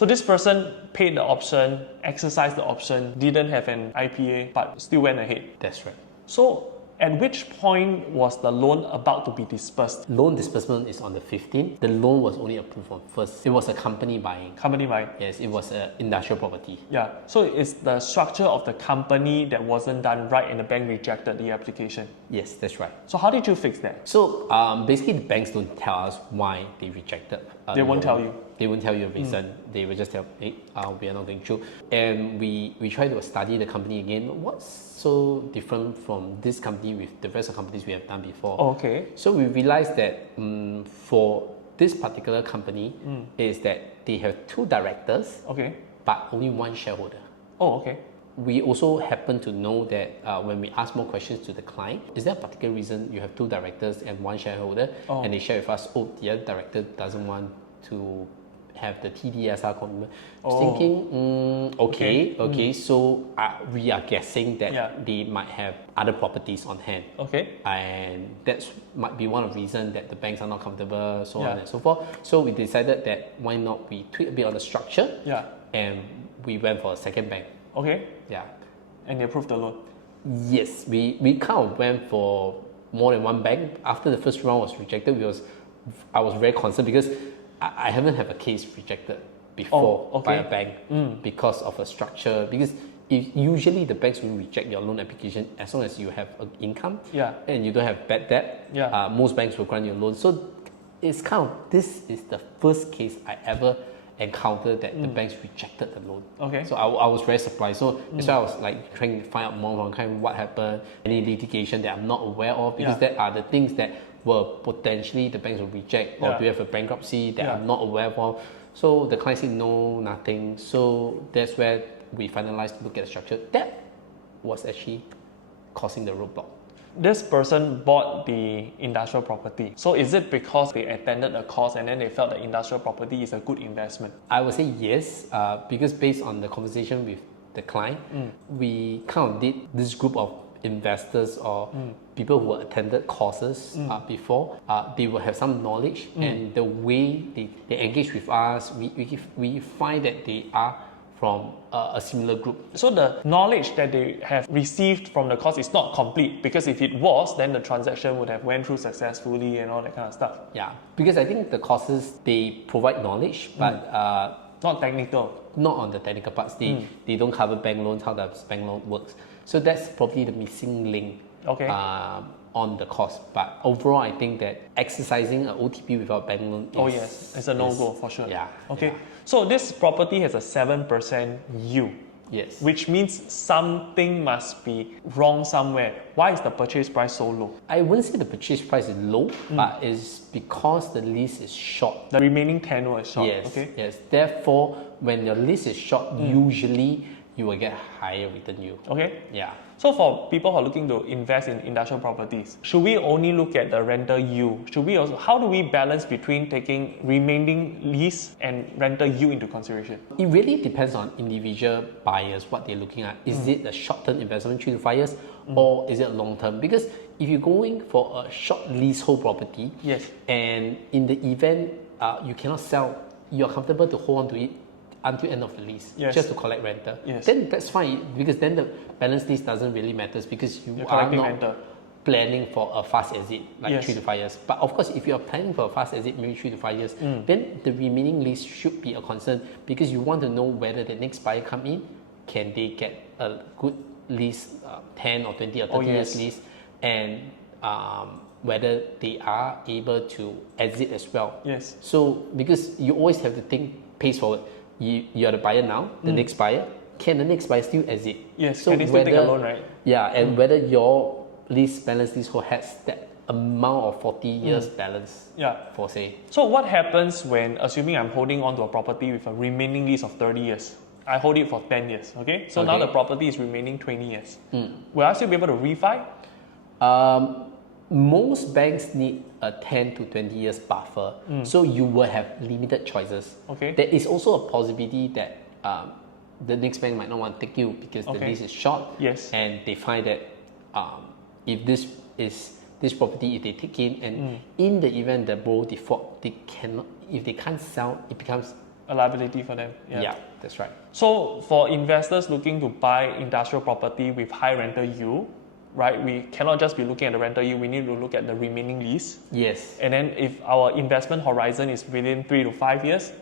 So this person paid the option, exercised the option, didn't have an IPA, but still went ahead. That's right. So at which point was the loan about to be dispersed? Loan disbursement is on the 15th. The loan was only approved on 1st. It was a company buying. Company buying. Yes, it was an industrial property. Yeah. So it's the structure of the company that wasn't done right and the bank rejected the application. Yes, that's right. So how did you fix that? So basically the banks don't tell us why they rejected. They won't tell you. They won't tell you a reason. They will just tell, hey, we are not going through. And we try to study the company again. What's so different from this company with the rest of companies we have done before? Oh, okay. So we realized that for this particular company is that they have 2 directors, Okay. but only 1 shareholder. Oh, okay. We also happen to know that when we ask more questions to the client, is there a particular reason you have 2 directors and 1 shareholder? Oh. And they share with us, the other director doesn't want to have the TDSR commitment. Thinking, okay, so we are guessing that they might have other properties on hand. Okay. And that might be one of the reasons that the banks are not comfortable, so on and so forth. So we decided that why not we tweak a bit on the structure, and we went for a second bank. Okay. Yeah. And they approved the loan. Yes, we kind of went for more than 1 bank. After the first round was rejected, I was very concerned because I haven't had a case rejected before by a bank because of a structure. Because usually the banks will reject your loan application as long as you have an income and you don't have bad debt. Most banks will grant you a loan. So it's this is the first case I ever encountered that the banks rejected the loan. Okay. So I was very surprised. So that's why I was like trying to find out more on kind of what happened, any litigation that I'm not aware of, because that are the things that were potentially the banks will reject, or do you have a bankruptcy that I'm not aware of. So the client said no, nothing. So that's where we finalized to look at the structure. That was actually causing the roadblock. This person bought the industrial property. So is it because they attended a course and then they felt that industrial property is a good investment? I would say yes, because based on the conversation with the client, we kind of did this group of investors or people who attended courses before. They will have some knowledge, and the way they engage with us, we find that they are from a similar group. So the knowledge that they have received from the course is not complete, because if it was, then the transaction would have went through successfully and all that kind of stuff. Yeah, because I think the courses, they provide knowledge, but not technical. Not on the technical parts. They don't cover bank loans, how does bank loan works. So that's probably the missing link on the course. But overall, I think that exercising an OTP without bank loan it's a no-go for sure. Yeah. Okay. Yeah. So this property has a 7% yield. Yes. Which means something must be wrong somewhere. Why is the purchase price so low? I wouldn't say the purchase price is low, but it's because the lease is short. The remaining tenure is short. Yes. Okay. Yes. Therefore, when your lease is short, usually you will get higher return yield. Okay. Yeah. So for people who are looking to invest in industrial properties, should we only look at the rental yield? Should we also, how do we balance between taking remaining lease and rental yield into consideration? It really depends on individual buyers, what they're looking at. Is it a short-term investment, 3 to 5 years, or is it long-term? Because if you're going for a short leasehold property, and in the event you cannot sell, you're comfortable to hold on to it until end of the lease, just to collect rental, then that's fine, because then the balance lease doesn't really matter, because you're are not rental. Planning for a fast exit, like 3 to 5 years. But of course, if you're planning for a fast exit, maybe 3 to 5 years, then the remaining lease should be a concern, because you want to know whether the next buyer come in, can they get a good lease, 10 or 20 or 30 years lease, and whether they are able to exit as well. So because you always have to think pace forward. You are the buyer now, the next buyer. Can the next buyer still exit? So can they still take a loan, right? Yeah, and whether your balance leasehold has that amount of 40 years balance for say. So what happens when, assuming I'm holding on to a property with a remaining lease of 30 years, I hold it for 10 years, okay? So now the property is remaining 20 years. Will I still be able to refi? Most banks need a 10 to 20 years buffer, so you will have limited choices. Okay. There is also a possibility that the next bank might not want to take you because the lease is short, and they find that if this property, if they take in, and in the event the borrower default, if they can't sell, it becomes A liability for them. Yeah, that's right. So for investors looking to buy industrial property with high rental yield, right, we cannot just be looking at the rental yield, we need to look at the remaining lease. Yes. And then if our investment horizon is within 3 to 5 years,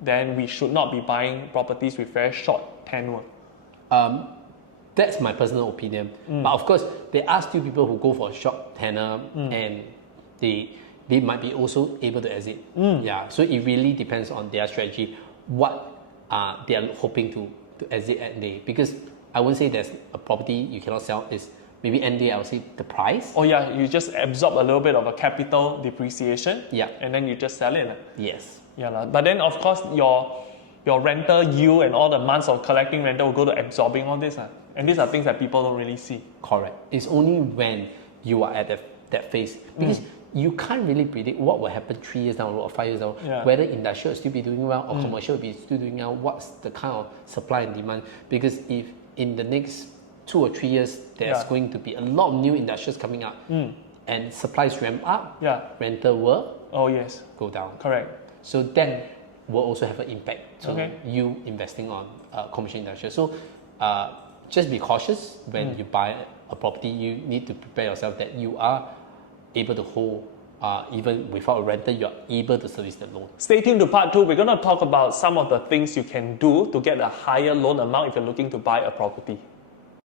then we should not be buying properties with very short tenure. That's my personal opinion. But of course, there are still people who go for short tenure and they might be also able to exit. Yeah, so it really depends on their strategy, what they are hoping to exit at day. Because I wouldn't say there's a property you cannot sell. Is maybe end day I would say the price. Oh yeah, you just absorb a little bit of a capital depreciation. Yeah. And then you just sell it. Yes. Yeah, but then of course your rental yield and all the months of collecting rental will go to absorbing all this. And these are things that people don't really see. Correct. It's only when you are at that phase. Because you can't really predict what will happen 3 years down the road or 5 years down the road, whether industrial will still be doing well or commercial will be still doing well, what's the kind of supply and demand. Because if in the next 2 or 3 years there's going to be a lot of new industrials coming up and supplies ramp up, rental will go down. Correct. So that will also have an impact to you investing on commercial industrial. So just be cautious when you buy a property. You need to prepare yourself that you are able to hold, even without a rental, you're able to service the loan. Stay tuned to part 2. We're going to talk about some of the things you can do to get a higher loan amount if you're looking to buy a property.